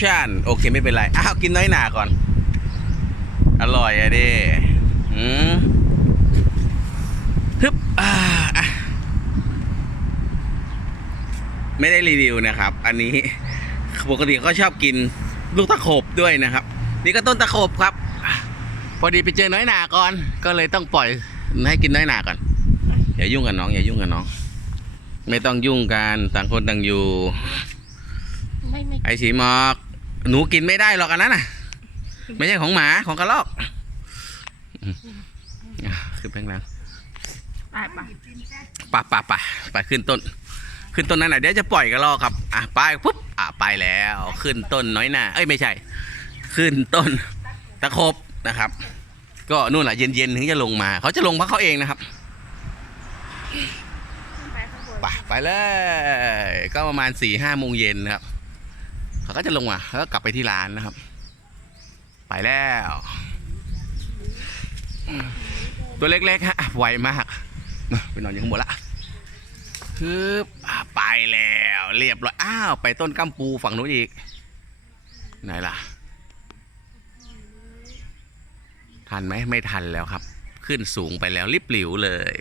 ชั่นโอเคไม่เป็นไร อ้าว กินน้อยหนาก่อน อร่อยอะดิอืมฮึบอ่าอะไม่ได้รีวิวนะครับ อันนี้ปกติก็ชอบกินลูกตะขบด้วยนะครับ นี่ก็ต้นตะขบครับ พอดีไปเจอน้อยหนาก่อน ก็เลยต้องปล่อยให้กินน้อยหนาก่อน อย่ายุ่งกับน้อง อย่ายุ่งกับน้อง ไม่ต้องยุ่งกันต่างคนต่างอยู่ไม่ไม่ไอ้สีหมอก หนูกินไม่ได้หรอกอันนั้นน่ะ ไม่ใช่ของหมาของกระรอกอืมอะขึ้นแพงแล้วไปไปป่ะป่ะป่ะไปขึ้นต้น ขึ้นต้นนั้นน่ะเดี๋ยวจะปล่อยกระรอกครับ อะไปปุ๊บอะไปแล้ว ขึ้นต้นน้อยหน้าเอ้ยไม่ใช่ ขึ้นต้นตะครบนะครับ ก็นู่นแหละเย็นๆถึงจะลงมาเขาจะลงเพราะเขาเองนะครับไปข้างบนไปไปเลย ก็ประมาณสี่ห้าโมงเย็นนะครับ เขาก็จะลงมาแล้วก็กลับไปที่ร้านนะครับ ไปแล้ว ตัวเล็กๆฮะไวมากไปนอนอยู่ข้างบนละฮึบอะไปแล้วเรียบร้อยอ้าวไปต้นกัมปูฝั่งนู้นอีก ไหนล่ะ ทันไหมไม่ทันแล้วครับ ขึ้นสูงไปแล้วริบหลิวเลย